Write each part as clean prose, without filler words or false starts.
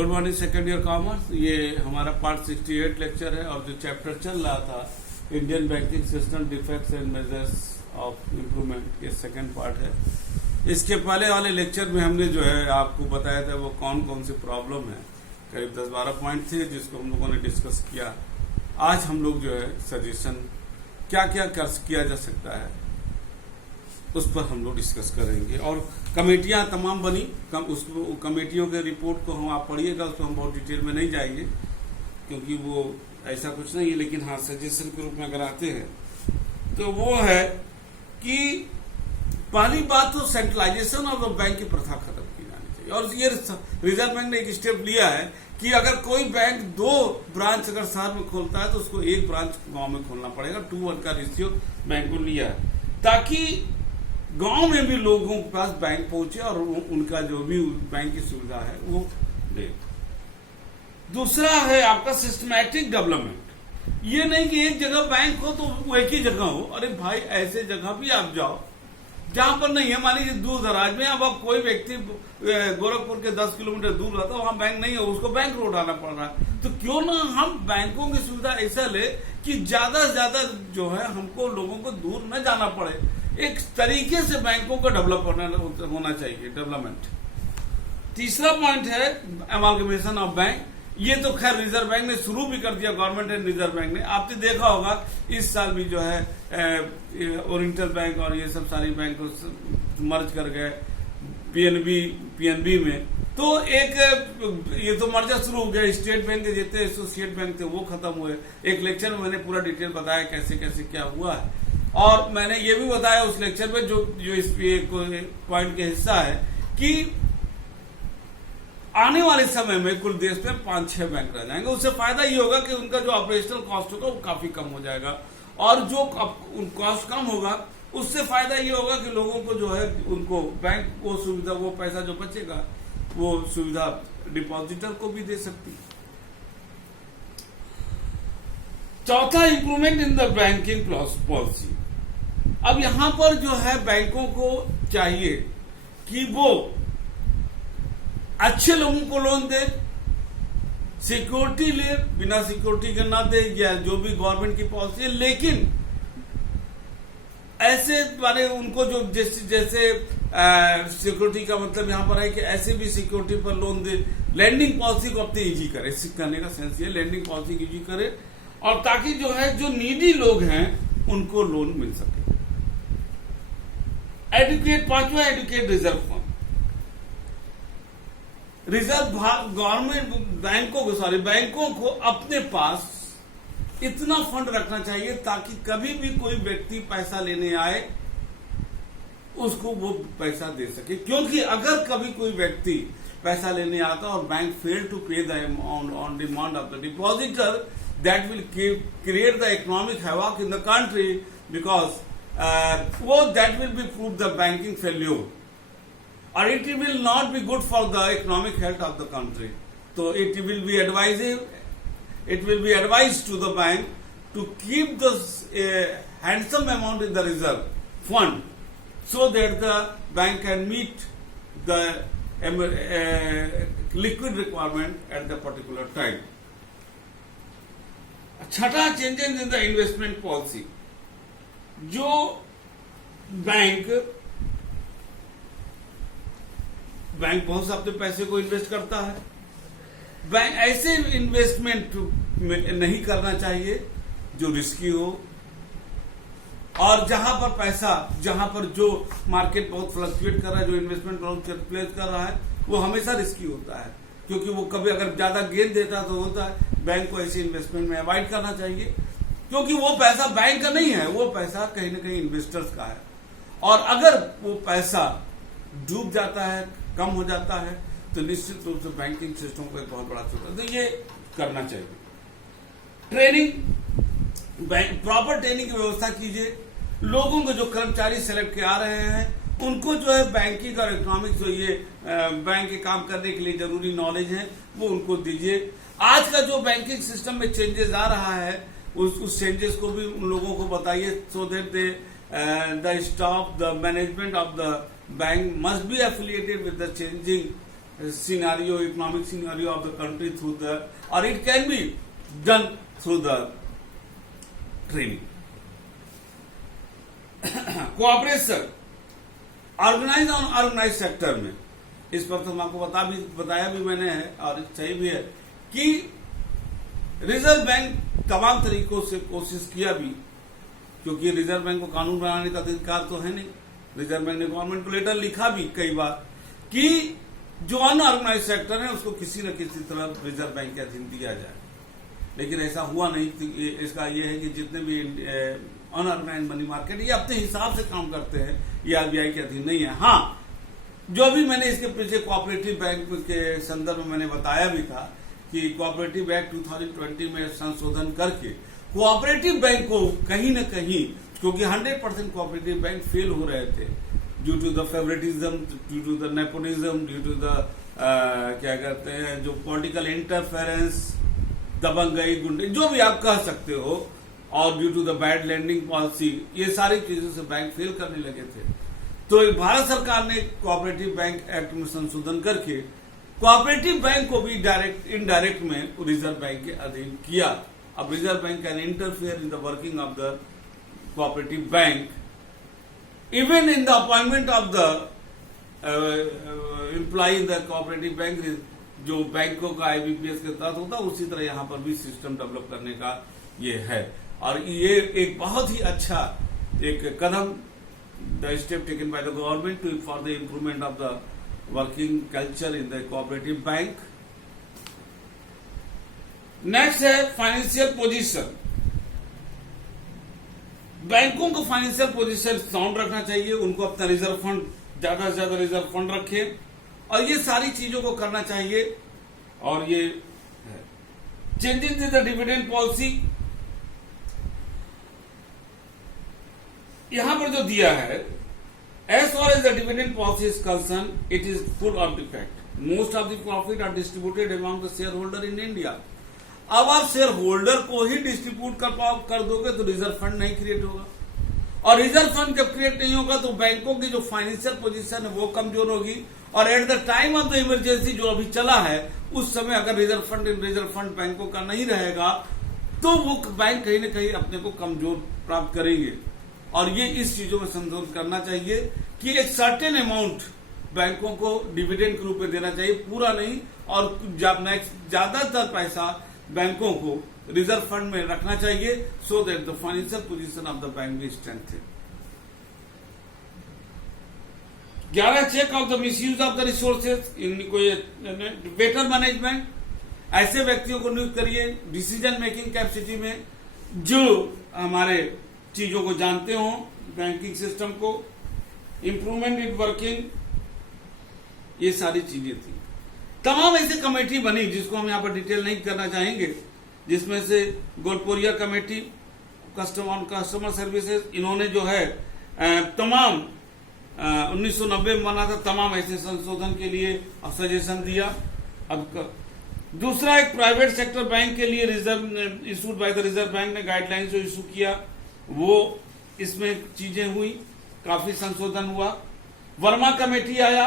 Good morning second year commerce. ये हमारा part 68 lecture है और जो चैप्टर चल रहा था Indian banking system defects and measures of improvement, ये सेकेंड पार्ट है। इसके पहले वाले लेक्चर में हमने जो है आपको बताया था वो कौन कौन सी प्रॉब्लम है, करीब 10-12 पॉइंट थे जिसको हम लोगों ने डिस्कस किया। आज हम लोग जो है सजेशन क्या क्या किया जा सकता है उस पर हम लोग डिस्कस करेंगे। और कमेटियां तमाम बनी, उसको कमेटियों के रिपोर्ट को हम आप पढ़िएगा, उसको हम बहुत डिटेल में नहीं जाएंगे क्योंकि वो ऐसा कुछ नहीं है, लेकिन हाँ सजेशन के रूप में अगर आते हैं तो वो है कि पहली बात तो सेंट्रलाइजेशन ऑफ बैंक की प्रथा खत्म की जानी चाहिए। और ये रिजर्व बैंक ने एक स्टेप लिया है कि अगर कोई बैंक 2 ब्रांच अगर शहर में खोलता है तो उसको 1 ब्रांच गांव में खोलना पड़ेगा। 2:1 का रेशियो बैंक को लिया है ताकि गांव में भी लोगों के पास बैंक पहुंचे और उनका जो भी बैंक की सुविधा है वो ले। दूसरा है आपका सिस्टमैटिक डेवलपमेंट। ये नहीं कि एक जगह बैंक हो तो वो एक ही जगह हो। अरे भाई ऐसे जगह भी आप जाओ जहां पर नहीं है। मान लीजिए दूर दराज में अब कोई व्यक्ति गोरखपुर के 10 किलोमीटर दूर रहता है, वहां बैंक नहीं है, उसको बैंक रोड आना पड़ रहा है। तो क्यों ना हम बैंकों की सुविधा ऐसा ले कि ज्यादा से ज्यादा जो है हमको लोगों को दूर न जाना पड़े। एक तरीके से बैंकों का डेवलप होना चाहिए, डेवलपमेंट। तीसरा पॉइंट है एमालगमेशन ऑफ बैंक। ये तो खैर रिजर्व बैंक ने शुरू भी कर दिया, गवर्नमेंट एंड रिजर्व बैंक ने। आपने देखा होगा इस साल भी जो है ओरिएंटल बैंक और ये सब सारी बैंक को मर्ज कर गए पीएनबी में। तो एक ये तो मर्जर शुरू हो गया। स्टेट बैंक के जितने एसोसिएट बैंक थे वो खत्म हुए। एक लेक्चर में मैंने पूरा डिटेल बताया कैसे कैसे क्या हुआ है। और मैंने ये भी बताया उस लेक्चर में जो इस पॉइंट के हिस्सा है कि आने वाले समय में कुल देश में 5-6 बैंक रह जाएंगे। उससे फायदा ये होगा कि उनका जो ऑपरेशनल कॉस्ट होगा वो काफी कम हो जाएगा। और जो कॉस्ट कम होगा उससे फायदा ये होगा कि लोगों को जो है उनको बैंक को सुविधा, वो पैसा जो बचेगा वो सुविधा डिपॉजिटर को भी दे सकती है। चौथा, improvement in the banking policy. अब यहां पर जो है बैंकों को चाहिए कि वो अच्छे लोगों को लोन दे, सिक्योरिटी ले, बिना सिक्योरिटी के ना दे, या जो भी गवर्नमेंट की पॉलिसी है। लेकिन ऐसे माने उनको जो जैसे सिक्योरिटी का मतलब यहां पर है कि ऐसे भी सिक्योरिटी पर लोन दे। लैंडिंग पॉलिसी को अपनी इजी करे, कहने का सेंस ये लैंडिंग पॉलिसी की इजी करे, और ताकि जो है जो नीडी लोग हैं उनको लोन मिल सके। पांचवा, adequate reserve fund. Reserve government बैंकों को अपने पास इतना फंड रखना चाहिए ताकि कभी भी कोई व्यक्ति पैसा लेने आए उसको वो पैसा दे सके। क्योंकि अगर कभी कोई व्यक्ति पैसा लेने आता और बैंक फेल टू पे the amount on demand of the depositor, that will create the economic havoc in the country because that will be prove the banking failure, or it will not be good for the economic health of the country. So it will be advised to the bank to keep this handsome amount in the reserve fund so that the bank can meet the liquid requirement at the particular time. छठा, changes in the investment policy. जो bank बहुत से अपने पैसे को invest करता है, bank ऐसे इन्वेस्टमेंट में नहीं करना चाहिए जो रिस्की हो, और जहां पर जो मार्केट बहुत फ्लक्चुएट कर रहा है, जो इन्वेस्टमेंट बहुत फ्लक्चुएट कर रहा है, वो हमेशा रिस्की होता है क्योंकि वो कभी अगर ज्यादा गेन देता तो होता है। बैंक को ऐसी इन्वेस्टमेंट में अवॉइड करना चाहिए क्योंकि वो पैसा बैंक का नहीं है, वो पैसा कहीं ना कहीं इन्वेस्टर्स का है। और अगर वो पैसा डूब जाता है, कम हो जाता है, तो निश्चित रूप से बैंकिंग सिस्टम को एक बहुत बड़ा चुनौती है। तो ये करना चाहिए। ट्रेनिंग, प्रॉपर ट्रेनिंग की व्यवस्था कीजिए। लोगों को जो कर्मचारी सेलेक्ट के आ रहे हैं उनको जो है बैंकिंग और इकोनॉमिक्स जो ये बैंक के काम करने के लिए जरूरी नॉलेज है वो उनको दीजिए। आज का जो बैंकिंग सिस्टम में चेंजेस आ रहा है उस चेंजेस को भी उन लोगों को बताइए, सो that the staff, the management of the bank must be affiliated with the changing scenario, economic scenario of the country through the, or it can be done through the training. Cooperation, organised और unorganised sector में, इस पर तो आपको बताया भी मैंने है और सही भी है कि रिजर्व बैंक तमाम तरीकों से कोशिश किया भी, क्योंकि रिजर्व बैंक को कानून बनाने का अधिकार तो है नहीं। रिजर्व बैंक ने गवर्नमेंट को लेटर लिखा भी कई बार कि जो अनऑर्गेनाइज सेक्टर है उसको किसी न किसी तरह रिजर्व बैंक के अधीन दिया जाए, लेकिन ऐसा हुआ नहीं। इसका यह है कि जितने भी अनऑर्गेनाइज मनी मार्केट ये अपने हिसाब से काम करते हैं, ये आरबीआई के अधीन नहीं है। हाँ, जो भी मैंने इसके पीछे कोऑपरेटिव बैंक के संदर्भ में मैंने बताया भी था कि कोऑपरेटिव एक्ट 2020 में संशोधन करके कोऑपरेटिव बैंक को कहीं न कहीं, क्योंकि 100% कोऑपरेटिव बैंक फेल हो रहे थे due to the favouritism, due to the nepotism, due to the क्या कहते हैं जो पॉलिटिकल इंटरफेरेंस, दबंगई, गुंडे, जो भी आप कह सकते हो, और due to the bad lending policy, ये सारी चीजों से बैंक फेल करने लगे थे। तो भारत सरकार ने कोऑपरेटिव बैंक एक्ट में संशोधन करके कोऑपरेटिव बैंक को भी डायरेक्ट इनडायरेक्ट में रिजर्व बैंक के अधीन किया। अब reserve bank can interfere in the working of the cooperative bank, even in the appointment of the employ in the cooperative bank, जो बैंकों का आईबीपीएस के तहत होता है, उसी तरह यहां पर भी सिस्टम डेवलप करने का ये है। और ये एक बहुत ही अच्छा एक कदम, the step taken by the government to for the improvement of the working culture in the cooperative bank. Next है फाइनेंशियल पोजीशन। बैंकों को फाइनेंशियल पोजीशन साउंड रखना चाहिए, उनको अपना रिजर्व फंड, ज्यादा से ज्यादा रिजर्व फंड रखे, और ये सारी चीजों को करना चाहिए। और ये changes in the dividend policy, यहां पर जो दिया है, as far as the dividend policy is concern, it is full of defect. Most of the profit are distributed among the share holder in India. अब आप शेयर होल्डर को ही distribute कर दोगे तो रिजर्व फंड नहीं क्रिएट होगा, और reserve fund जब क्रिएट नहीं होगा तो बैंकों की जो फाइनेंशियल पोजीशन है वो कमजोर होगी, और at the time of the emergency जो अभी चला है, उस समय अगर रिजर्व फंड बैंकों का नहीं रहेगा तो वो बैंक कहीं ना कहीं अपने को कमजोर प्राप्त करेंगे। और ये इस चीजों में संशोधन करना चाहिए कि एक सर्टेन अमाउंट बैंकों को डिविडेंड के रूप में देना चाहिए, पूरा नहीं, और ज्यादातर पैसा बैंकों को रिजर्व फंड में रखना चाहिए, so that the financial position of the bank be strengthen. 11 check of the misuse of the resources in better management. ऐसे व्यक्तियों को नियुक्त करिए डिसीजन मेकिंग कैपेसिटी में जो हमारे चीजों को जानते हो, बैंकिंग सिस्टम को, इंप्रूवमेंट इन वर्किंग, ये सारी चीजें थी। तमाम ऐसी कमेटी बनी जिसको हम यहां पर डिटेल नहीं करना चाहेंगे, जिसमें से गोलपोरिया कमेटी, कस्टमर सर्विसेज, इन्होंने जो है तमाम 1990 में बना था, तमाम ऐसे संशोधन के लिए सजेशन दिया। अब दूसरा, एक प्राइवेट सेक्टर बैंक के लिए reserve issued by the reserve bank ने गाइडलाइंस जो इशू किया, वो इसमें चीजें हुई, काफी संशोधन हुआ। वर्मा कमेटी आया,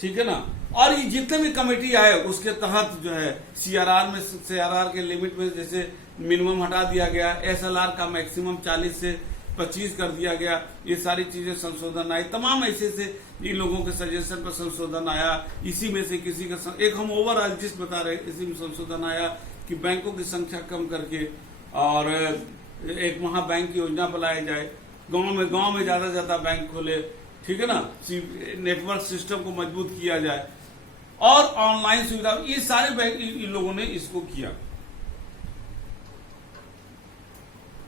ठीक है ना, और ये जितने भी कमेटी आए उसके तहत जो है सीआरआर के लिमिट में जैसे मिनिमम हटा दिया गया, एसएलआर का मैक्सिमम 40 से 25 कर दिया गया, ये सारी चीजें संशोधन आए। तमाम ऐसे से इन लोगों के सजेशन पर संशोधन आया। इसी में से किसी का एक हम ओवरऑल लिस्ट बता रहे, इसी में संशोधन आया कि बैंकों की संख्या कम करके और एक महाबैंक की योजना बनाई जाए, गांव में ज्यादा से ज्यादा बैंक खोले, ठीक है ना, नेटवर्क सिस्टम को मजबूत किया जाए, और ऑनलाइन सुविधा, ये सारे बैंक इन लोगों ने इसको किया,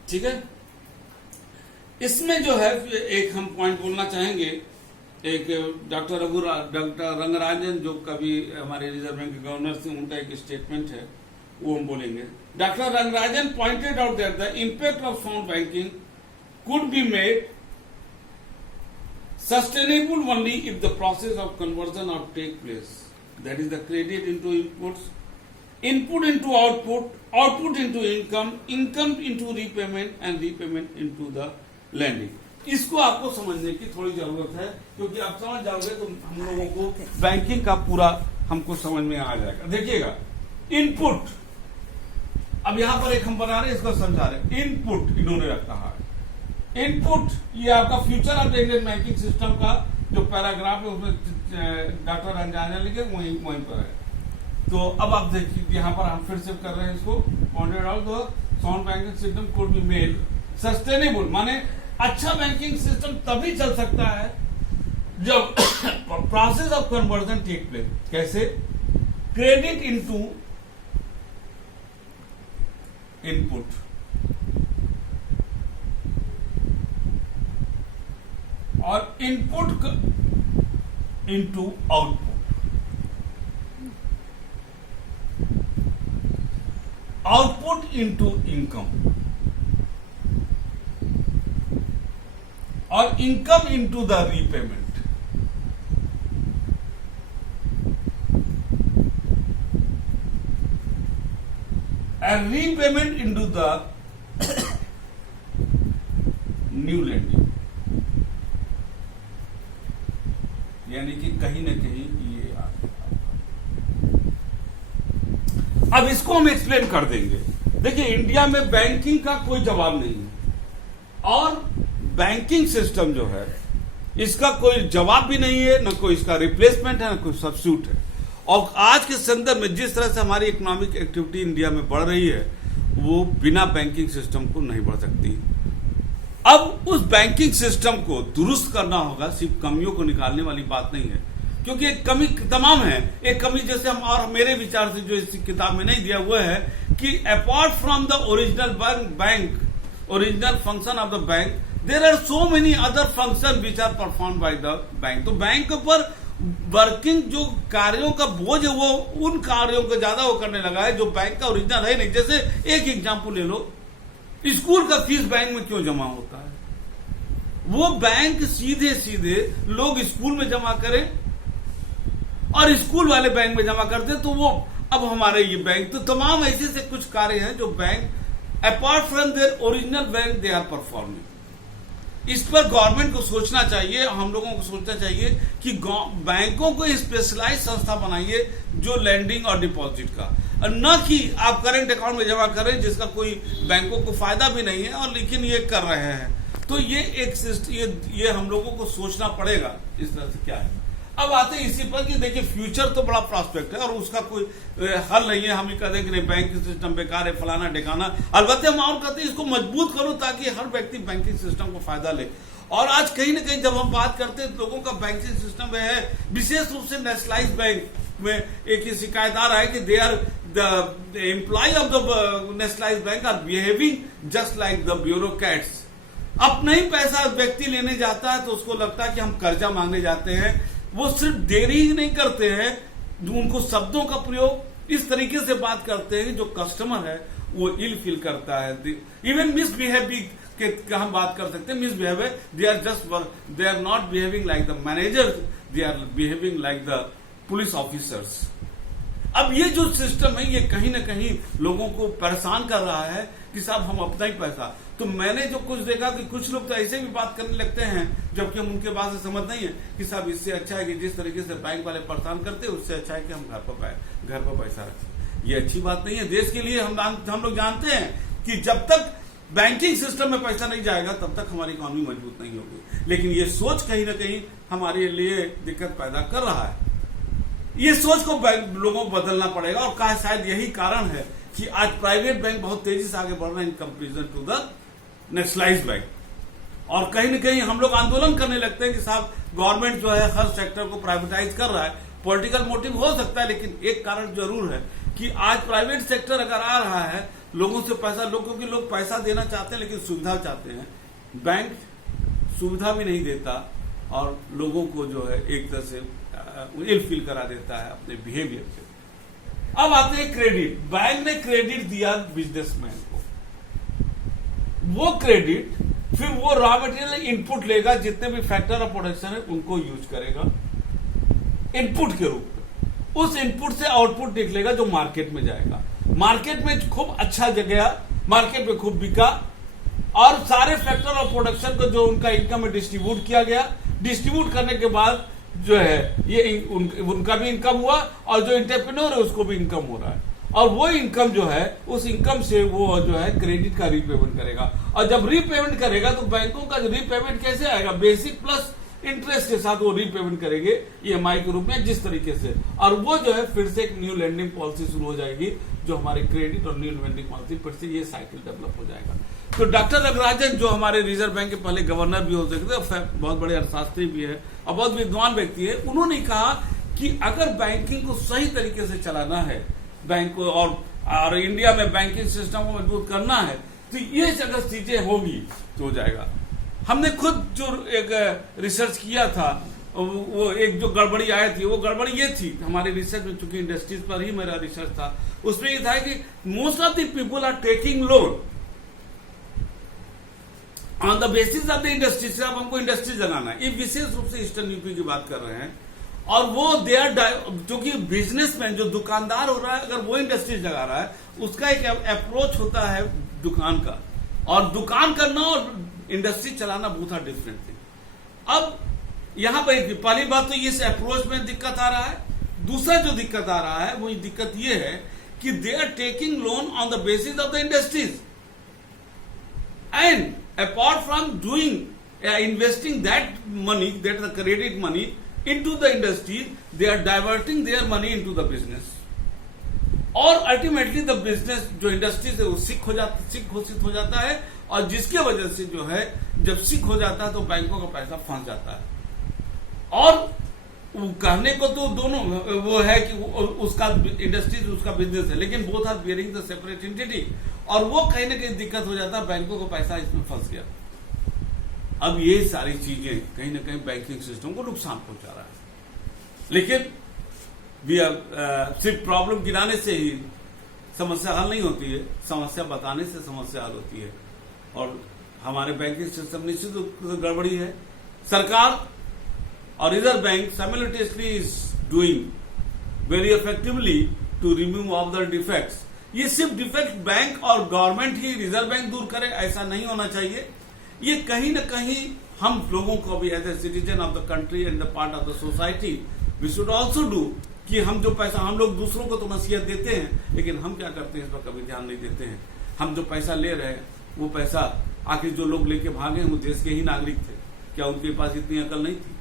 ठीक है। इसमें जो है एक हम पॉइंट बोलना चाहेंगे, एक डॉक्टर रंगराजन जो कभी हमारे रिजर्व बैंक के गवर्नर थे, उनका एक स्टेटमेंट है, वो हम बोलेंगे। Doctor Rangarajan pointed out that the impact of sound banking could be made sustainable only if the process of conversion of take place, that is the credit into inputs, input into output, output into income, income into repayment, and repayment into the lending। इसको आपको समझने की थोड़ी जरूरत है, क्योंकि आप समझ जाओगे तो हम लोगों को बैंकिंग का पूरा हमको समझ में आ जाएगा। देखिएगा, इनपुट, अब यहां पर एक हम बना रहे हैं, इसको समझा रहे। इनपुट इन्होंने रखा है, इनपुट ये आपका future of the Indian banking system का जो पैराग्राफ है उसमें डॉक्टर रंजाना लिखे वहीं पर है। तो अब आप देखिए यहाँ पर हम फिर से कर रहे हैं इसको, pointed out the sound banking system could be made sustainable, माने अच्छा बैंकिंग सिस्टम तभी चल सकता है जब process of conversion take place. कैसे? क्रेडिट इनटू इनपुट, और input into output, output into income, और income into the repayment. And repayment into the new lending. यानी कि कहीं ना कहीं ये अब इसको हम एक्सप्लेन कर देंगे। देखिए, इंडिया में बैंकिंग का कोई जवाब नहीं है, और बैंकिंग सिस्टम जो है इसका कोई जवाब भी नहीं है, न कोई इसका रिप्लेसमेंट है, न कोई सब्स्टिट्यूट है। और आज के संदर्भ में जिस तरह से हमारी इकोनॉमिक एक्टिविटी इंडिया में बढ़ रही है, वो बिना बैंकिंग सिस्टम को नहीं बढ़ सकती। अब उस बैंकिंग सिस्टम को दुरुस्त करना होगा, सिर्फ कमियों को निकालने वाली बात नहीं है, क्योंकि एक कमी तमाम है। एक कमी जैसे हम, और मेरे विचार से जो इस किताब में नहीं दिया हुआ है कि apart from the original bank, original function of the bank, there are so many other function which are perform by the bank. तो बैंक पर वर्किंग जो कार्यों का बोझ है वो उन कार्यों को ज्यादा वो करने लगा है जो बैंक का ओरिजिनल है नहीं। जैसे एक एग्जांपल ले लो, स्कूल का फीस बैंक में क्यों जमा होता है? वो बैंक सीधे सीधे लोग स्कूल में जमा करें और स्कूल वाले बैंक में जमा करते, तो वो अब हमारे ये बैंक, तो तमाम ऐसे से कुछ कार्य हैं जो bank apart from their original bank they are performing. इस पर गवर्नमेंट को सोचना चाहिए, हम लोगों को सोचना चाहिए कि बैंकों को स्पेशलाइज संस्था बनाइए जो लैंडिंग और डिपॉजिट का, न कि आप करेंट अकाउंट में जमा करें जिसका कोई बैंकों को फायदा भी नहीं है, और लेकिन ये कर रहे हैं। तो ये एक ये हम लोगों को सोचना पड़ेगा इस तरह से क्या है। अब आते हैं इसी पर कि देखिए, फ्यूचर तो बड़ा प्रॉस्पेक्ट है और उसका कोई हल नहीं है। हम ये कहते हैं कि नहीं बैंकिंग सिस्टम बेकार है, फलाना ढिकाना। अलबत्ते हम और कहते हैं इसको मजबूत करो ताकि हर व्यक्ति बैंकिंग सिस्टम को फायदा ले। और आज कहीं ना कहीं जब हम बात करते हैं लोगों का बैंकिंग सिस्टम में है, विशेष रूप से नेशनलाइज बैंक में एक शिकायत आ रहा है कि they are the employ of the nationalise bank are behaving just like the bureaucrats. अपना ही पैसा व्यक्ति लेने जाता है तो उसको लगता है कि हम कर्जा मांगने जाते हैं। वो सिर्फ देरी ही नहीं करते हैं, उनको शब्दों का प्रयोग इस तरीके से बात करते हैं जो कस्टमर है वो इल फील करता है। इवन मिसबिहेव के हम बात कर सकते हैं। Misbehave, they are not behaving like the manager, they are behaving like the police officers. अब ये जो सिस्टम है ये कहीं ना कहीं लोगों को परेशान कर रहा है कि साहब हम अपना ही पैसा। तो मैंने जो कुछ देखा कि कुछ लोग तो ऐसे भी बात करने लगते हैं जबकि हम उनके बात से समझ नहीं है कि साहब इससे अच्छा है कि जिस तरीके से बैंक वाले परेशान करते हैं उससे अच्छा है कि हम घर पर पैसा रखें। ये अच्छी बात नहीं है देश के लिए। हम लोग जानते हैं कि जब तक बैंकिंग सिस्टम में पैसा नहीं जाएगा तब तक हमारी इकोनॉमी मजबूत नहीं होगी। लेकिन ये सोच कहीं ना कहीं हमारे लिए दिक्कत पैदा कर रहा है। ये सोच को लोगों को बदलना पड़ेगा और शायद यही कारण है कि आज प्राइवेट बैंक बहुत तेजी से आगे बढ़ रहे हैं in comparison to the nationalise bank. और कहीं ना कहीं हम लोग आंदोलन करने लगते हैं कि साहब गवर्नमेंट जो है हर सेक्टर को प्राइवेटाइज कर रहा है। पॉलिटिकल मोटिव हो सकता है, लेकिन एक कारण जरूर है कि आज प्राइवेट सेक्टर अगर आ रहा है लोगों से पैसा, क्योंकि लोग पैसा देना चाहते हैं लेकिन सुविधा चाहते हैं। बैंक सुविधा भी नहीं देता और लोगों को जो है एक तरह से इल फील करा देता है अपने बिहेवियर से। अब आते हैं क्रेडिट। बैंक ने क्रेडिट दिया बिजनेसमैन को, वो क्रेडिट फिर वो रॉ मटेरियल इनपुट लेगा, जितने भी फैक्टर ऑफ प्रोडक्शन है उनको यूज करेगा इनपुट के रूप में। उस इनपुट से आउटपुट निकलेगा जो मार्केट में जाएगा। मार्केट में खूब अच्छा जगह, मार्केट में खूब बिका और सारे फैक्टर ऑफ प्रोडक्शन को जो उनका इनकम है डिस्ट्रीब्यूट किया गया। डिस्ट्रीब्यूट करने के बाद जो है ये उनका भी इनकम हुआ और जो एंटरप्रेन्योर है उसको भी इनकम हो रहा है, और वो इनकम जो है उस इनकम से वो जो है क्रेडिट का रीपेमेंट करेगा। और जब रीपेमेंट करेगा तो बैंकों का रीपेमेंट कैसे आएगा, बेसिक प्लस इंटरेस्ट के साथ वो रीपेमेंट करेंगे ईएमआई के रूप में जिस तरीके से, और वो जो है फिर से एक न्यू लेंडिंग पॉलिसी शुरू हो जाएगी जो हमारे क्रेडिट और न्यू लेंडिंग पॉलिसी फिर से ये साइकिल डेवलप हो जाएगा। तो डॉक्टर रघुराजन जो हमारे रिजर्व बैंक के पहले गवर्नर भी हो सकते थे, बहुत बड़े अर्थशास्त्री भी है और बहुत विद्वान व्यक्ति है, उन्होंने कहा कि अगर बैंकिंग को सही तरीके से चलाना है, बैंक को और इंडिया में बैंकिंग सिस्टम को मजबूत करना है, तो ये अगर चीजें होगी तो हो जाएगा। हमने खुद जो एक रिसर्च किया था, वो एक जो गड़बड़ी आई थी, वो गड़बड़ी ये थी हमारे रिसर्च में, चूंकि इंडस्ट्रीज पर ही मेरा रिसर्च था, उसमें ये था कि most of the people are taking loan on the basis of the industry. से अब हमको इंडस्ट्री जगाना है, ये विशेष रूप से ईस्टर्न यूपी की बात कर रहे हैं, और वो दे आर क्योंकि बिजनेसमैन जो दुकानदार हो रहा है, अगर वो इंडस्ट्री लगा रहा है, उसका एक अप्रोच होता है दुकान का, और दुकान करना और इंडस्ट्री चलाना बहुत है डिफरेंट थिंग। अब यहां पर पहली बात तो इस अप्रोच में दिक्कत आ रहा है। दूसरा जो दिक्कत आ रहा है वो दिक्कत ये है कि they are taking loan on the basis of the industries, and apart from doing investing that money, that the credit money into the industries, they are diverting their money into the business, और ultimately the business जो industry से वो सिक घोषित हो जाता है, और जिसके वजह से जो है जब सिक हो जाता है तो बैंकों का पैसा फंस जाता है। और कहने को तो दोनों वो है कि उसका इंडस्ट्रीज उसका बिजनेस है, लेकिन both are bearing the separate entity, और वो कहीं ना कहीं दिक्कत हो जाता है, बैंकों का पैसा इसमें फंस गया। अब ये सारी चीजें कहीं ना कहीं बैंकिंग सिस्टम को नुकसान पहुंचा रहा है, लेकिन सिर्फ प्रॉब्लम गिनाने से ही समस्या हल नहीं होती है, समस्या बताने से समस्या हल होती है। और हमारे बैंकिंग सिस्टम निश्चित रूप से गड़बड़ी है। सरकार और reserve bank simultaneously is doing very effectively to remove all the defects. ये सिर्फ डिफेक्ट बैंक और गवर्नमेंट ही, रिजर्व बैंक दूर करे, ऐसा नहीं होना चाहिए। ये कहीं ना कहीं हम लोगों को भी as a citizen of the country and the part of the society we should also do, कि हम जो पैसा, हम लोग दूसरों को तो नसीहत देते हैं, लेकिन हम क्या करते हैं इस पर कभी ध्यान नहीं देते हैं। हम जो पैसा ले रहे हैं वो पैसा आखिर जो लोग लेके भागे वो देश के ही नागरिक थे, क्या उनके पास इतनी अकल नहीं थी?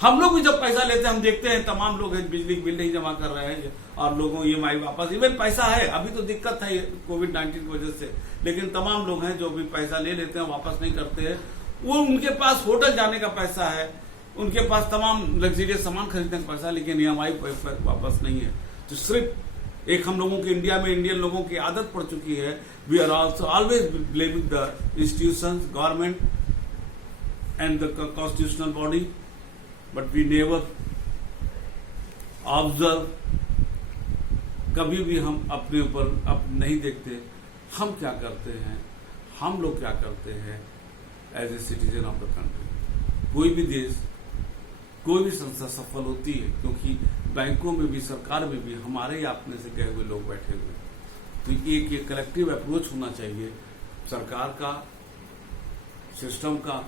हम लोग भी जब पैसा लेते हैं हम देखते हैं तमाम लोग हैं बिजली बिल नहीं जमा कर रहे हैं, और लोगों ईएमआई वापस, इवन पैसा है, अभी तो दिक्कत है कोविड-19 की वजह से, लेकिन तमाम लोग हैं जो भी पैसा ले लेते हैं वापस नहीं करते हैं। वो उनके पास होटल जाने का पैसा है, उनके पास तमाम लग्जरियस सामान खरीदने का पैसा, लेकिन ईएमआई वापस नहीं है। तो सिर्फ एक हम लोगों के इंडिया में इंडियन लोगों की आदत पड़ चुकी है, we are also always blaming the institutions, government and the constitutional body, but we never observe, कभी भी हम अपने ऊपर नहीं देखते हम क्या करते हैं, हम लोग क्या करते हैं as a citizen of the country. कोई भी देश, कोई भी संस्था सफल होती है क्योंकि बैंकों में भी, सरकार में भी हमारे ही अपने से गए हुए लोग बैठे हुए। तो एक ये कलेक्टिव अप्रोच होना चाहिए सरकार का, सिस्टम का,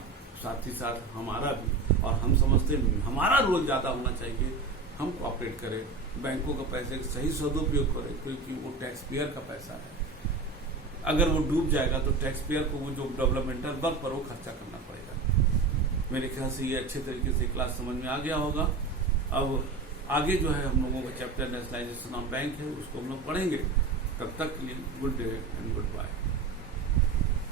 साथ ही साथ हमारा भी, और हम समझते हैं हमारा रोल ज्यादा होना चाहिए। हम कोऑपरेट करें, बैंकों का पैसे का सही सदुपयोग करें, क्योंकि वो टैक्स पेयर का पैसा है। अगर वो डूब जाएगा तो टैक्स पेयर को वो जो डेवलपमेंटल वर्क पर वो खर्चा करना पड़ेगा। मेरे ख्याल से ये अच्छे तरीके से क्लास समझ में आ गया होगा। अब आगे जो है हम लोगों का चैप्टर नेशनलाइजेशन ऑफ बैंक है, उसको हम लोग पढ़ेंगे। तब तक के लिए good day and good bye.